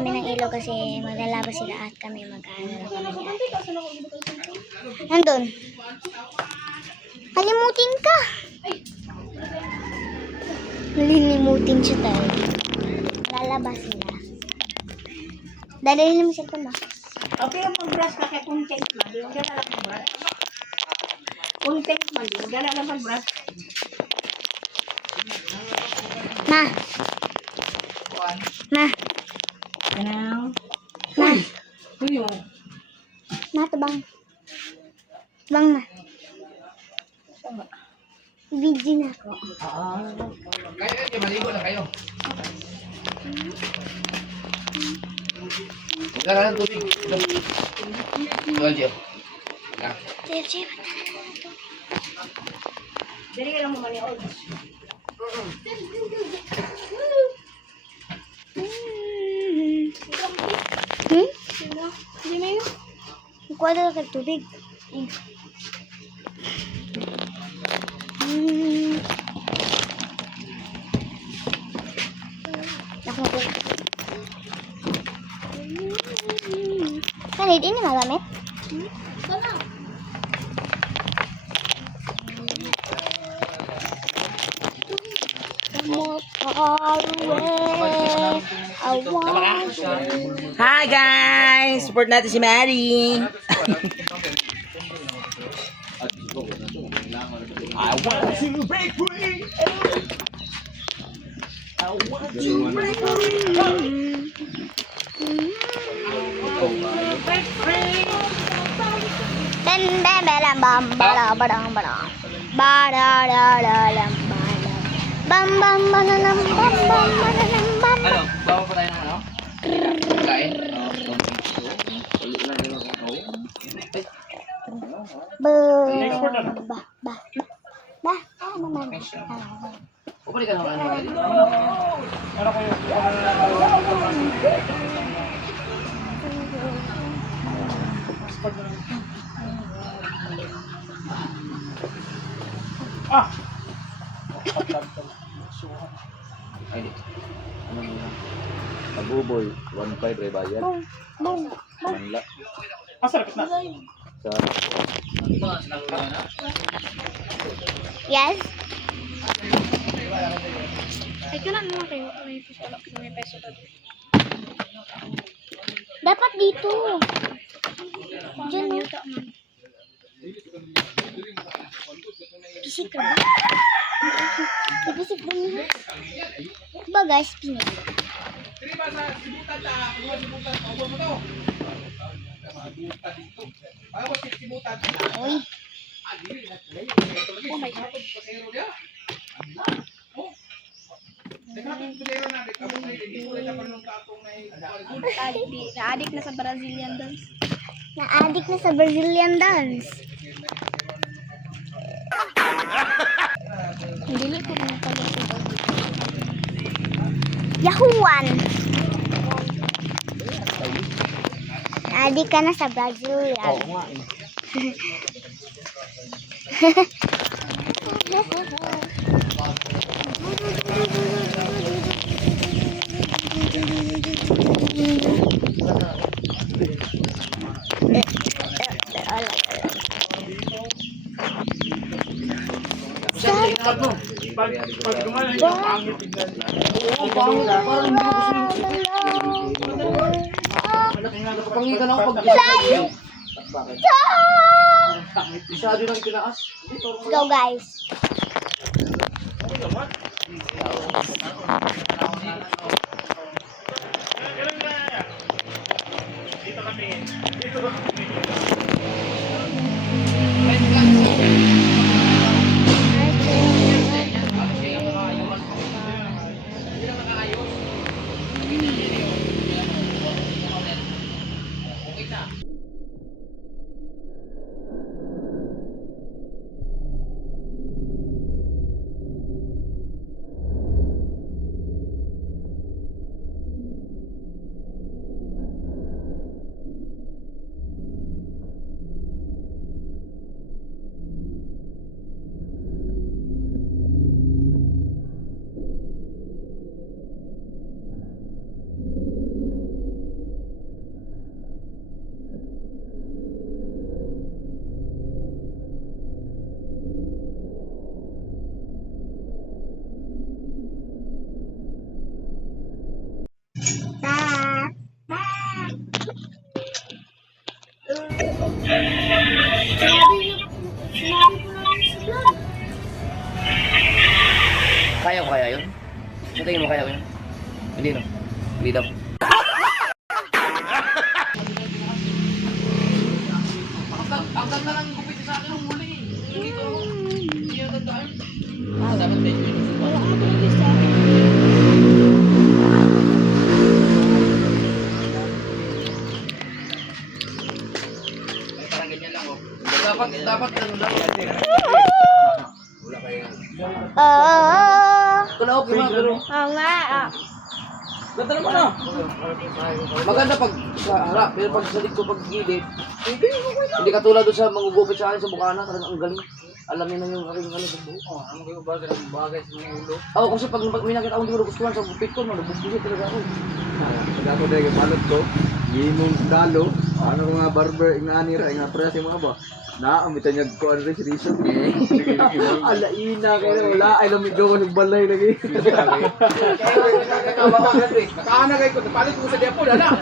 kami ng ilaw kasi maglalabas sila at kami mag-ano lang kami. Nandun. Kalimutin ka. Lilimutin siya tayo. Lalabas sila. Dalhin mo siya mo. Okay, ang pag-brush ka kaya content man. Yung gana lang pag-brush. Content man. Yung gana lang pag-brush. Ma. Ma. Ano? Ma. Uy, yun. Ma, tabang. Tabang na. Video na ako. Kayo, maligo na kayo. Huwag ka na ng tubig. Tuwal, Gio. Sergio, Dali ka lang mo maniod. Hindi na yun. Kuwada ka tubig. Ako po. Kanid, ini magamit? Sana. Hi guys! Support natin si Mary! I want to break free! I want to break free! Bam bam bam bam bam bam bam bam bam bam bananam bam bam bananam bam. Ano? Bawa pa tayo ng ano? Kain? Ba ano man. Pupuli ka ng ano? Ay, di. Ano nila? Abuboy, 1.5 rebayan. Bong bong. Manla. Masarap na. Sa Yes. Ay, kailan mo kayo? May peso na doon. Dapat dito. Diyan mo. Pisik ka ba? Pisik ba niya? Ba guys, pinig. Uy. Oh my God. Na-addict na sa Brazilian dance. Na-addict na sa Brazilian dance. Hindi lang ko naman pala ito. Yahuan. Na-addict ka na sa Brazilian. oo nga eh. Pag gumawa yung pangit tignan. Oo, pangit. Parang hindi ko gusto. Pangitan ako pag Layo! masyado nang tinaas. Let's go guys. Dito kami. Dito kami. Kaya ko kaya yun? Sa tingin mo kaya ko yun? Hindi no? Hindi daw. Ang ganda lang gupit sa akin ng muli. Hindi ko ako. Hindi na tandaan. Dapat medyo yun. Wala akong gusto. Parang ganyan lang oh. Dapat ano lang. Wala okay mga pero. Oo nga. Ganda naman ah. Maganda pag sa harap, pero pag sa likod pag gilid, hindi katulad doon sa mangugupit sa akin sa Bukana, talagang ang galing. Alam niya na yung aking ano sa buho. Ano kayo ba ng bagay sa mga ulo? Oo, kasi pag may nakita akong di ko nagustuhan sa gupit ko, nabubusit talaga ako. Pag ako dahil kapalot ko, ginong dalo, ano ko nga barber, inanira, inapres yung mga ba? Naamitan niya ko ano rin si Rizzo. Alaina kayo, wala, ay lamidyo ko nagbalay lagi. Nakaana kayo ko, napalit ko sa diapol, ana.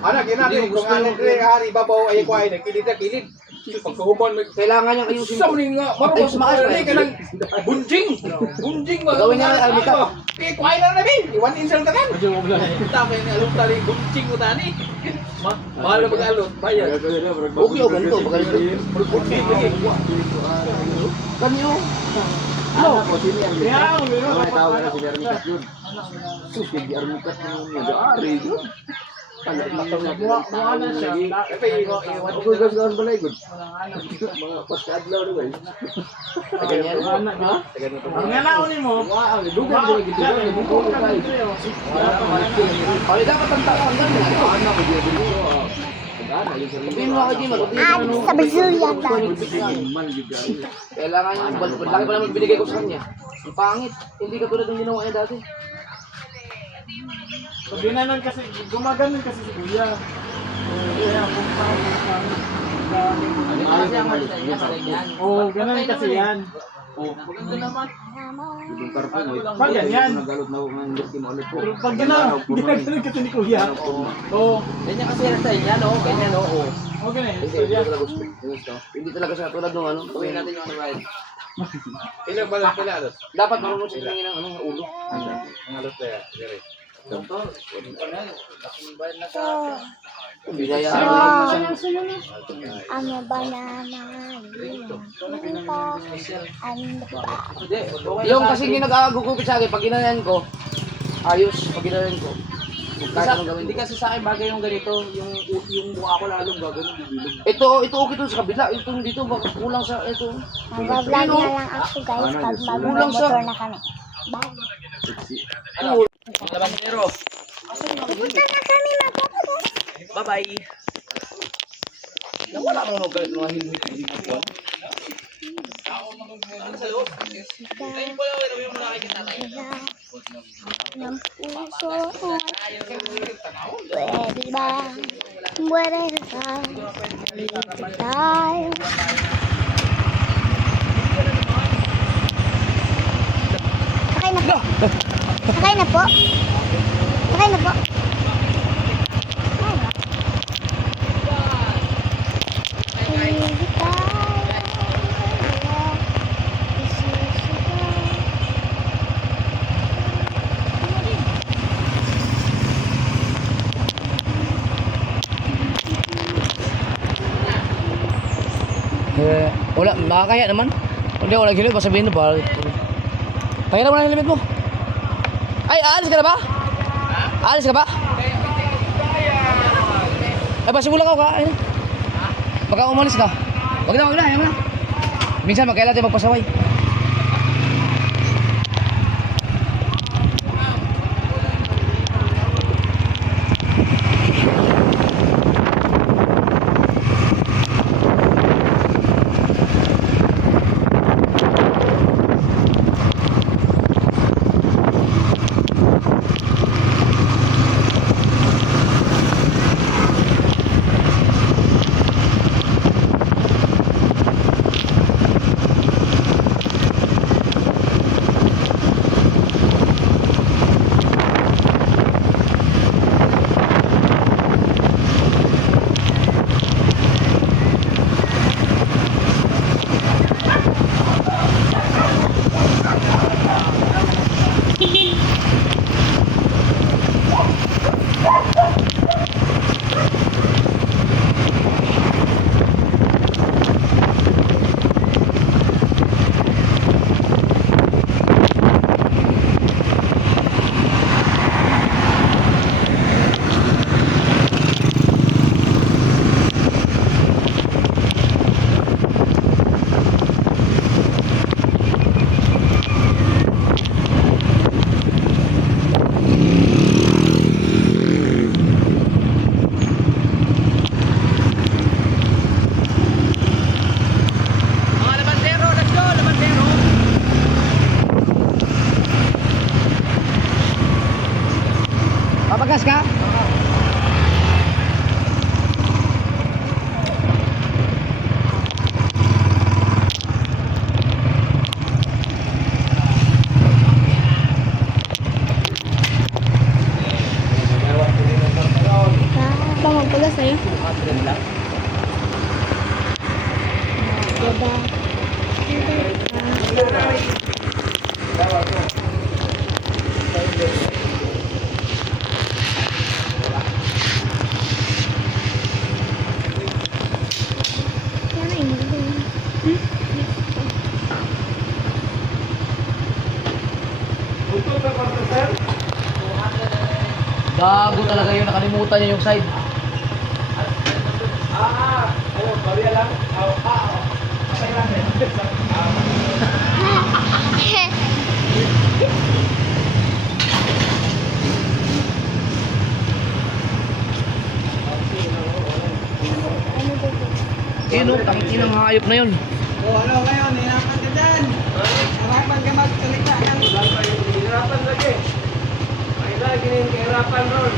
Ana, ginagay, kung ano rin, hari, babaw, ay ko ay, kilid na kilid. Pagkahuban, Kailangan niyang ayusin sa muli nga, marunong sa maayos mga ka ng bunjing. Bunjing ba? Gawin niya ang almikat. Kuhain na namin, iwan insel ka kan. Tapos na alok tali, bunjing mo tani. Mahal na mag-alot, bayad. Okay o ganito, baka ganito. Okay, okay. Kanyo. Ano ko, sini Armikat. May tawag na sini Armikat yun. Sus, hindi Armikat yung nag-aari yun. Buwan na siya. Ako gas-gas balay good. Mga paskadlaw rin guys. Ganyan. Ang nanaonin mo, Dugan ko lagi dito. Nagbuko ko kayo. Ay, dapat ang ganyan. Ano ko dito dito. Pag-ana yung sarili. Sabihin mo ako, Jim, Sa Brazilian tayo. Man gid gani. kailangan niya yung balbal. Laki pa naman binigay ko sa kanya. Ang pangit. Hindi katulad ng ginawa niya dati. pag ginanon kasi, gumaganon kasi si Kuya. Kaya kung ganun kasi yan. Maganda naman. Yung karpo mo. Pag ganyan. Nagalot na ako ng industry mo ulit po. Pero pag ginaganon kasi ni Kuya. Oo. Ganyan kasi yan sa inyo, no? Ganyan, no? Oo. Okay na Hindi, yun. hindi talaga gusto. Hindi talaga siya tulad ng ano. Gawin natin yung ano ride. Ilang ba lang pala? Dapat marunong siya tingin ng ano, ng ulo. Ang alos na yan. Binayaan mo siya. Ano ba naman? Yung kasi ginagagugupit sa akin, pag ginayan ko, ayos, pag ginayan ko. Kahit anong gawin. Hindi kasi sa akin bagay yung ganito, yung mukha ko lalong gagawin bibilog. Ito okay to sa kabila. Ito dito, baka kulang sa ito. Mag-vlog na lang ako guys pag mag-motor na kami. Bye! Labandero. Punta na kami magpapagod. Bye-bye. Nawala mo mga galit mga helmet. Ng puso pwede ba? Pwede ba? Lipat tayo. Sakay na po. Sakay na po. Sakay na po. Wala, makakaya naman. Hindi ako nag-helmet, pasabihin na ba? Kaya na mo na yung helmet mo. Ay, aalis ka na ba? Aalis ka ba? Ay, pasimulan ka. Ay, baka umalis ka. Wag na, ayaw mo na. Minsan magkailan tayo magpasaway. nakalimutan niyo yung side. Ayun, bariya lang. Okay lang. Yun o, tangin ang hayop na yun. O ano ngayon, hirapan ka dyan. Hirapan ka magsalita ng... Hirapan lagi. Ay, lagi rin kahirapan ron.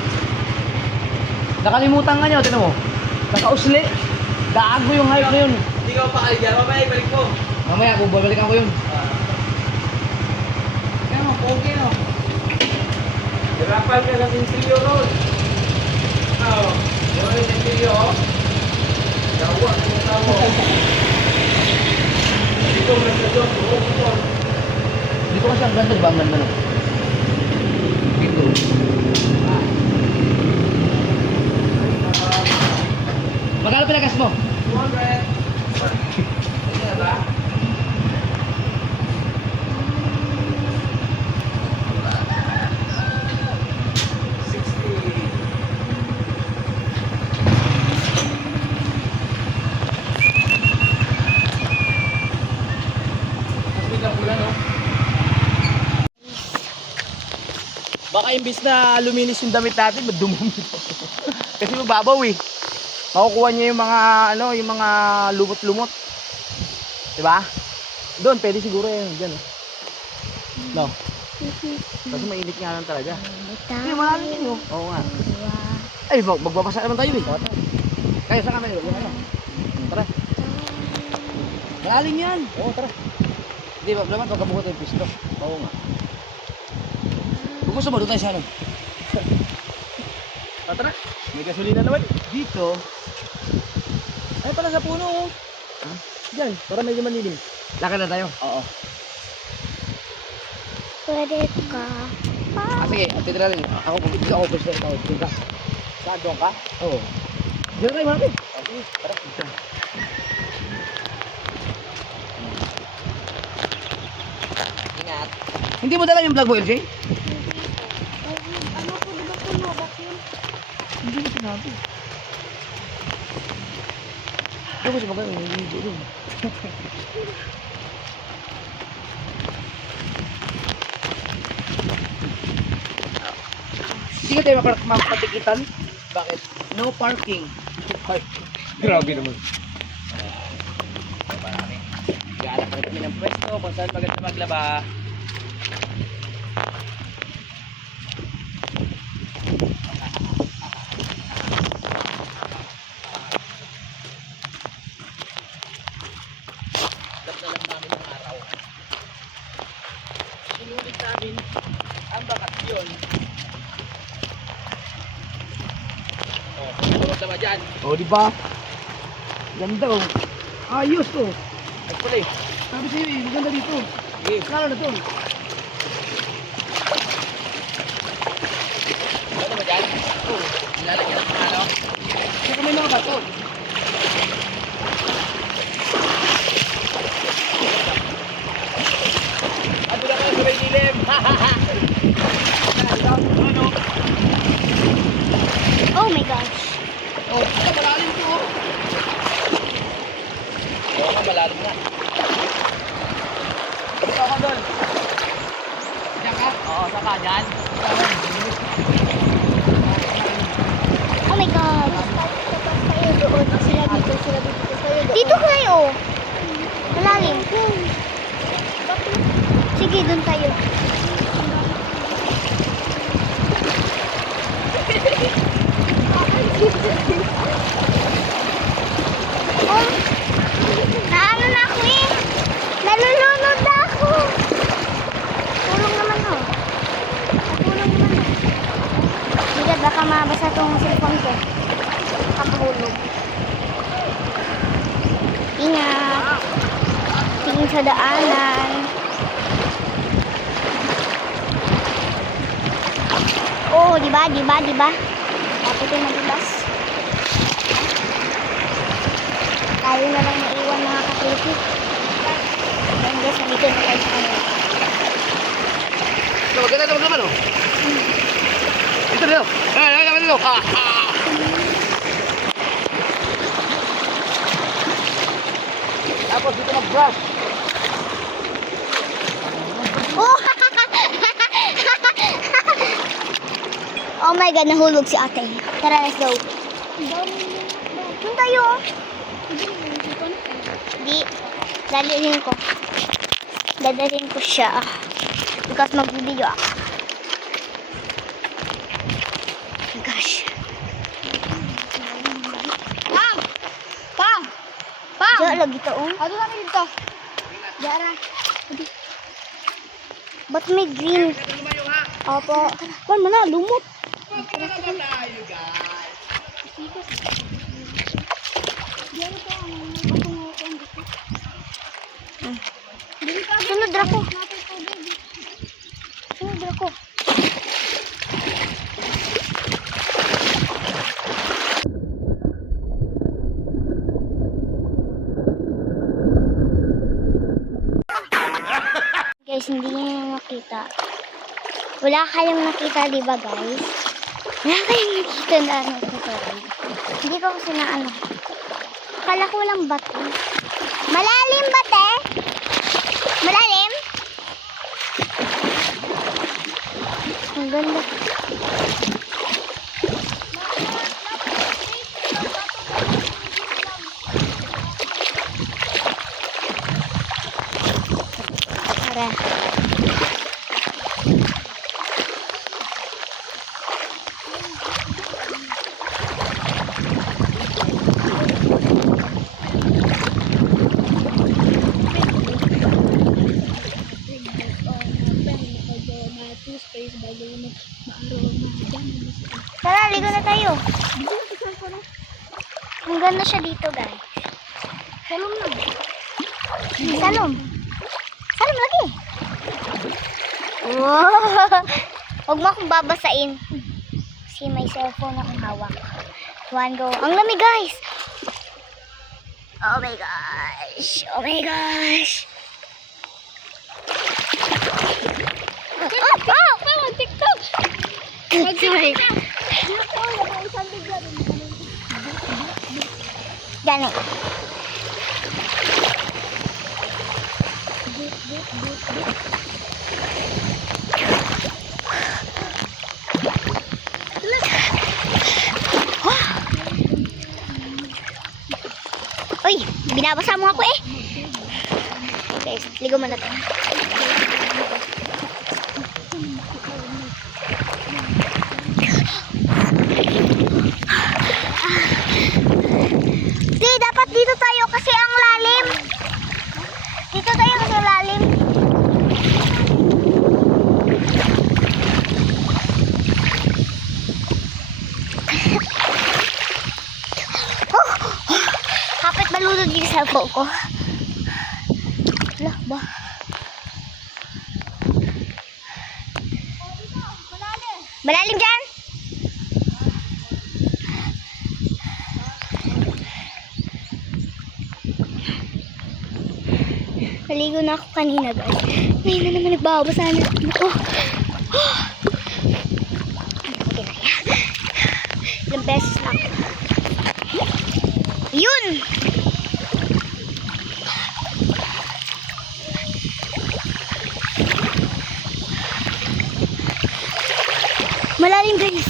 Nakalimutan nga niyo, tinan mo. Nakausli. Gago yung hayop na yun. Hindi ka pa kayo dyan, mamaya ibalik mo. Mamaya, bubalikan ko yun. Kaya mo, pogi no. Hirapan ka sa sinsilyo ron. Oo. Yung sinsilyo, gawa ka ng tamo. Dito, nagsasaw. Dito kasi ang ganda, di ba? Ang ganda no? Dito. Magkano pinagas mo? 200. Baka imbis na luminis yung damit natin, dumumi ito. Kasi mababaw eh. Makukuha niya yung mga ano, yung mga lumot-lumot. 'Di ba? Doon pwede siguro yun diyan eh. No. Kasi mainit nga lang talaga. Hindi marami din oh. Oo nga. Ay, magbabasa naman tayo eh. Kaya saan kami? Tara. Malalim yan. Oo, tara. Hindi ba, naman pagkabuko tayo pisto. Oo nga. Kung gusto mo, doon tayo sa ano? Tara, may gasolina naman. Dito. Ay, pala sa puno oh. Ha? Diyan, para medyo manilim. Lakad na tayo. Oo. Pwede ka. Ah, sige, titira rin. Ako pwesto ito. Dito ka. Saan doon ka? Oo. Diyan tayo, marami. Okay, tara. Ingat. Hindi mo dala yung vlog mo, LJ? Ano po, di ba puno? Bakit? Hindi ko sinabi. Hindi ko sinabi yung video dun. Sige tayo mapatikitan. Bakit? No parking. Grabe naman. Gahanap pa rin kami ng pwesto kung saan maganda maglaba. Dagdagan namin ng araw. Sinulit namin ang bakasyon. Oh, tulog naman dyan. Oh, di ba? Ganda oh. Ayos oh. Ay pala eh. Sabi sa'yo eh, maganda dito. Lalo na to. Ano ba dyan? Oo. Nilalagyan ng ano? Saka may mga bato. Ano na kayo sa may dilim? Ano? Oh my gosh. Oh, malalim to oh. Oo nga, malalim na. Ito ako doon. Diyan ka? Oo, saka dyan. Oh my God. Tayo doon. Sila dito, sila dito. Tayo doon. Dito kayo. Malalim. Sige, doon tayo. Oh, naano na ako eh. Nalulunod na ako. Tulong naman oh. Tulong naman oh. Hindi baka mabasa tong cellphone ko. Kapahulog. Ingat. Tingin sa daanan. Oh, di ba? Dapat yung madulas. Tayo na lang naiwan mga kakriti. Then guys, nandito na tayo sa kanila. Ito, maganda ito naman oh. Ito dito. Ay, dito. Tapos dito mag-brush. Oh! Oh my God, nahulog si ate. Tara, let's go. Doon tayo. Di, dadalhin ko siya. Because magbibideo ako. Oh my gosh. Pam! Diyan, lagi ito. Ano na dito? Dara. Ba't may green? Opo. Pan mo na, lumot. Sunod ako. Sunod ako. Guys, hindi niyo nakita. Wala kayong nakita, di ba guys? Wala kayong nakita na ano tutorial. Hindi ko kasi na ano. Akala ko walang bato. Malalim ba, te? Malalim? Ang ganda. Tara. Tara, ligo na tayo. Ang ganda siya dito, guys. Salom na. Salom. Salom lagi. Wow. Huwag mo akong babasain. Kasi may cellphone akong hawak. One go. Ang lamig, guys. Oh my gosh. Oh my gosh. Oh, TikTok! Sorry. Ganun. Uy, binabasa mo ako eh. Okay, ligo mo na tayo. Di, dapat dito tayo kasi ang lalim. Dito tayo kasi ang lalim. Oh, kapit malunod yung cellphone ko. Wala ba? Malalim dyan? Naligo na ako kanina, guys. Ngayon na naman nagbabasa na ako. Okay na yan. Ilang beses na ako. Yun! Malalim, guys.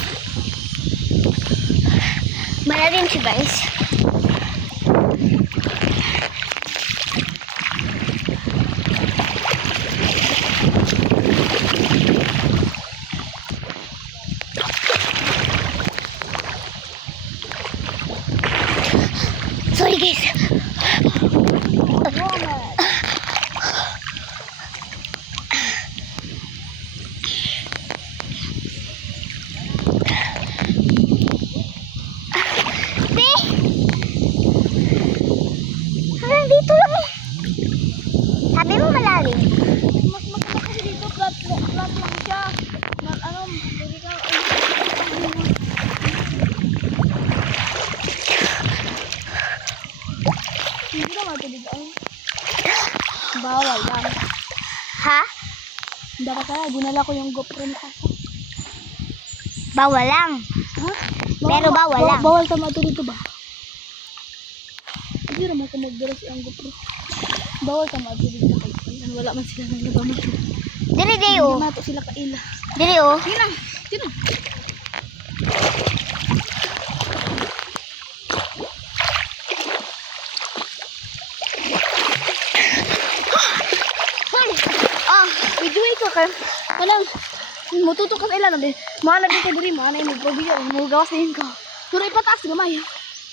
Malalim siya, guys. Sorry, guys. Hanggang dito lang eh. Sabi mo malalim. Mas maganda kasi dito, flat lang siya. Ano, pwede ka, hindi ka matulidaan. Bawal lang. Ha? Dapat kaya, dinala ko yung GoPro ni Kaka. Bawal lang. Ha? Pero bawal lang. Bawal ka mato dito ba? Hindi naman ka magduras ang GoPro. Bawal ka mato dito. Wala man sila nang nabama. Dili, Deo. Hindi nato sila kaila. Dili, oh. Sino? Oh, Videoy ka ka. Walang mututo ka sa ilan nabi. Mana din ka diri, mana mo probio, mo gawas din ka. Pero ipataas gamay.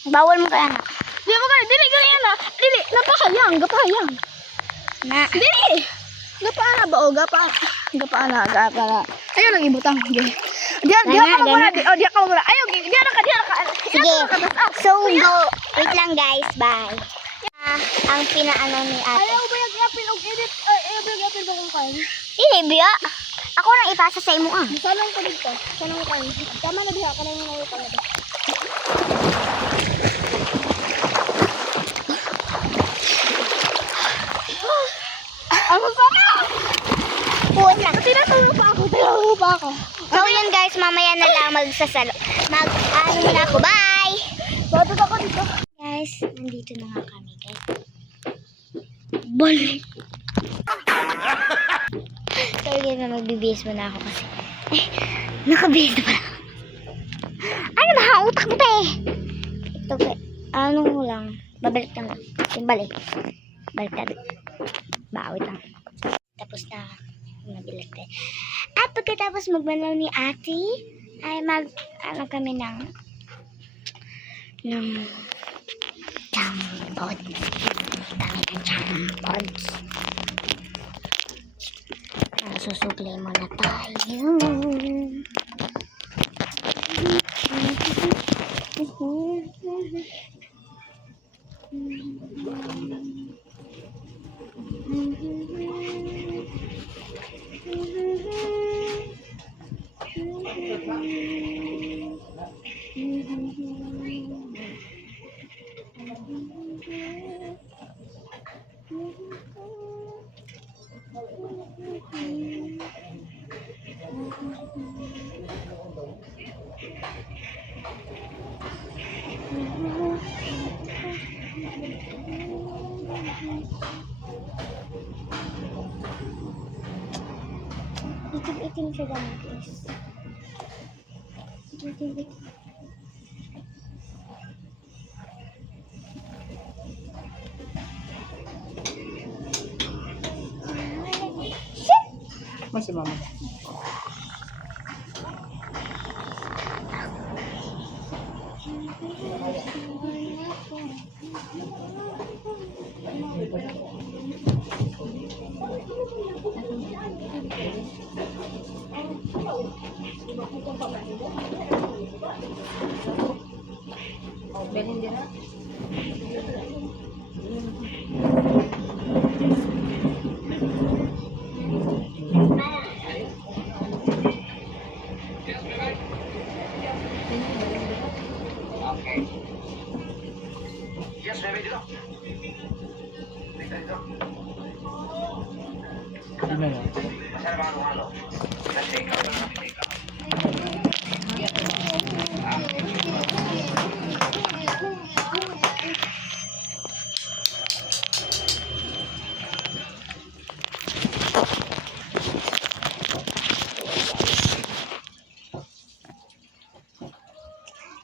bawal mo kaya na. Di mo ka dili ganyan na. Dili napahayang, gapahayang. Na. Dili. Gapana ba o gapana. Ayo lagi butang. Dia ka muna. Oh, dia ka muna. Ayo, dia ka. Sige. So, go. Wait lang, guys. Bye. Ang pinaano ni ate. Ayaw ba yung og edit? Apil ba kung kain? Dili, biya. Ako lang ipasa sa imo, ah. Salang ko dito. Salang ko kain. Tama na diha ka lang yung mga pala. Ako sana! Puwan lang. Tinatulog pa ako. So, yun, guys. Mamaya na lang ano na ako. Bye! Batot ako dito. Guys, nandito na nga kami, guys. Balik! Sorry guys na magbibihis muna ako kasi nakabihis na pala. Ano ba? Utak mo tayo eh. Ito guys. Ano lang. Babalik lang. Balik. Balik tabi. Bawit lang. Tapos na mabilat tayo. At pagkatapos magmanaw ni ate ay ano kami ng jampod. Kami ng jampod. Susuglay muna tayo. Itim siya gamit, guys. Itim. Masih mama.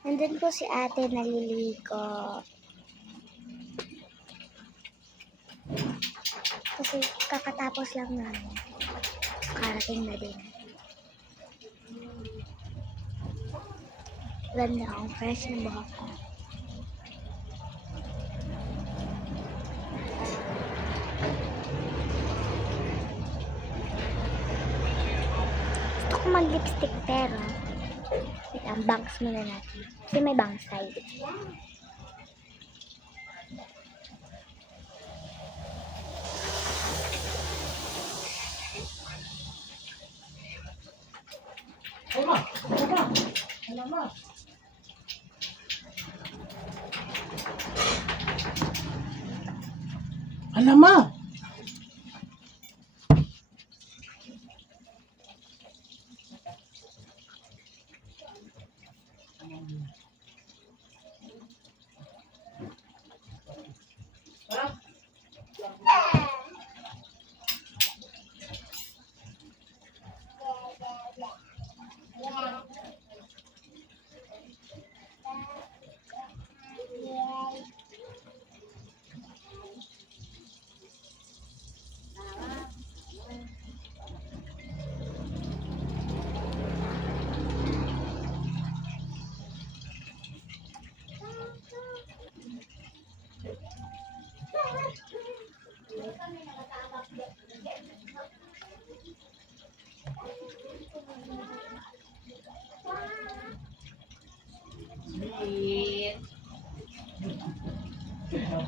Nandun po si ate naliligo. Kasi kakatapos lang namin. Karating na din. Ganda ang fresh na buhok ko. Gusto ko mag-lipstick pero ang bangs muna natin. Kasi may bangs tayo. Alamak.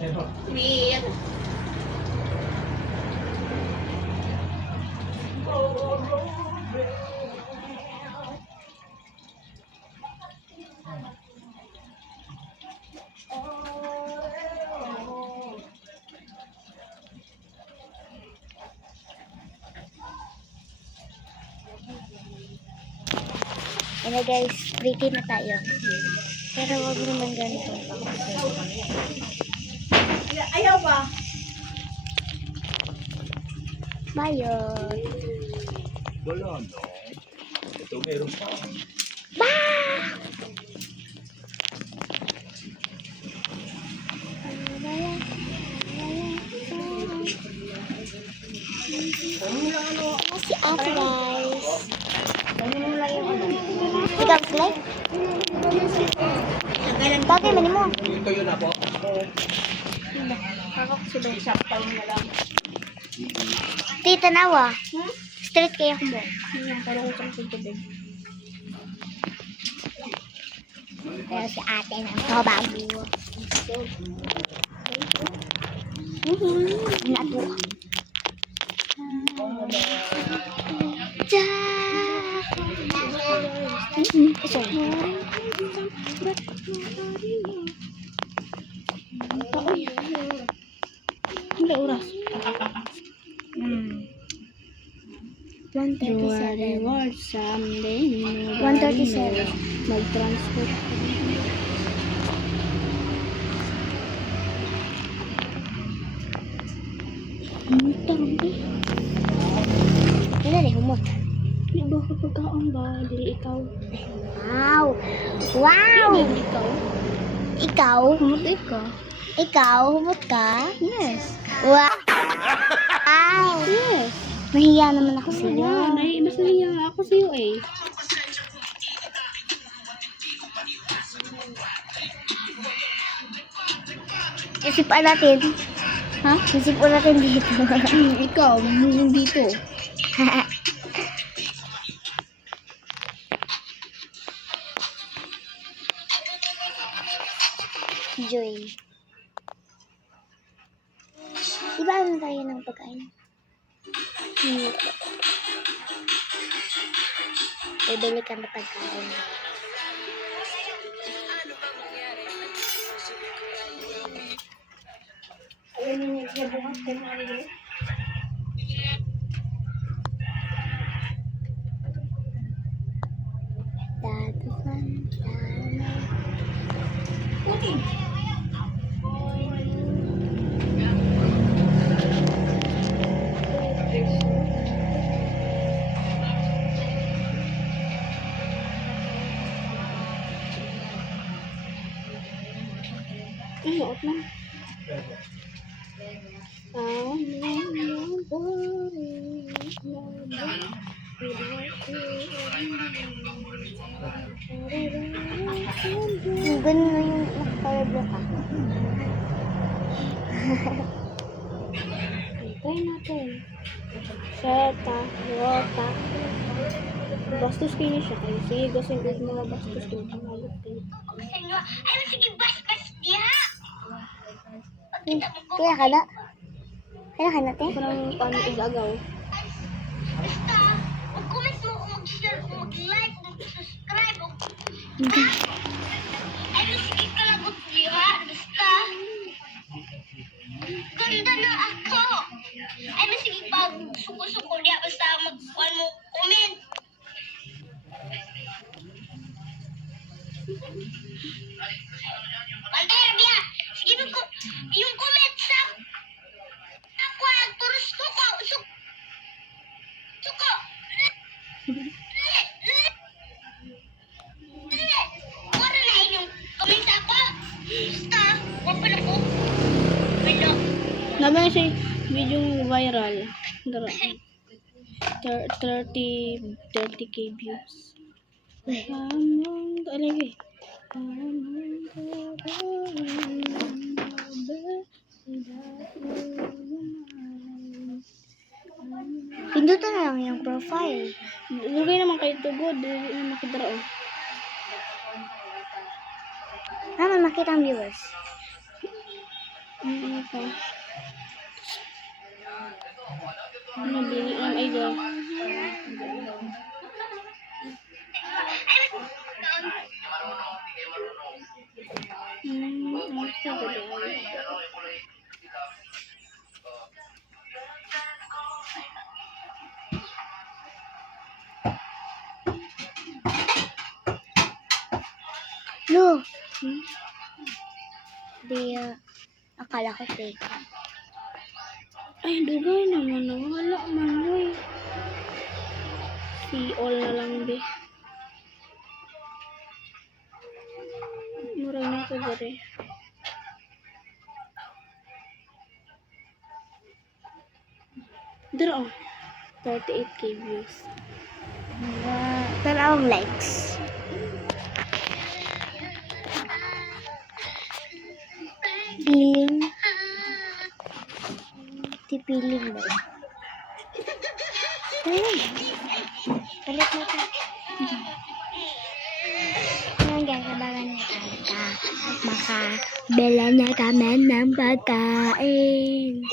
May Ano guys, pretty na tayo. Pero wag naman ganito. ayaw ba? Bayot. Wala no. Ito meron pa. Ano si ate guys? Ikaw slide? Bagay man mo. Ito yun ako. Kakaksulong sakta yun na lang. Tita nawa. Straight kayo mo. Parang utang sa tubig. Pero si ate na ito bago. Nato. Hindi oras. 137. Reward someday. 137. Mag-transport. Ano rin, humot. Di ba kapagkaon ba? Dili ikaw. Wow! Wow! Ikaw? Ikaw? Humot ikaw? Ikaw? Humot ka? Yes. Wow! Yes. Nahiya naman ako sa iyo. Mas nahiya ako sa'yo eh. Isipan natin. Ha? Isipan natin dito. Ikaw, yung dito. Joy. Diba ano tayo ng pagkain? Bibili ka na pagkain. Ay, suot na. Ganun na yung nakakarabla ka. Try natin. Seta, rota. Bastos kayo siya kayo. Sige, gasing ko yung mga bastos kayo. Pamalit kayo. Kaya ka na? Kaya ka na, te? Parang paano igagaw. Basta, mag-comment mo kung mag-share, kung mag-like, kung mag-subscribe. Ay, sige ka lang kung ha? Basta. Ganda na ako. Ay, sige pag suko-suko niya. Basta mag-kuhan mo comment. Pantay, Rabia. Sige mo yung comment sa ako nagturos ko ko. Suko. Wala na inyong comment ako. Basta, wapal ako. Wala. Naman siya video viral. Dara. 30k views. Among alagi. Pindutan na lang yung profile. Lugay naman kayo tugod, dili na makidra oh. Naman makita ang viewers. Ito. Nabili lang ay daw. No. Di, akala ko fake. Ay, dugay naman. Wala man, boy. Si all na lang, be. Murag na ito, bari. Dara, oh. 38k views. Tarawang likes. Piling. Tipiling ba? Palit mo ka. Ngayon guys, abangan na tayo. Makabela na kami ng pagkain.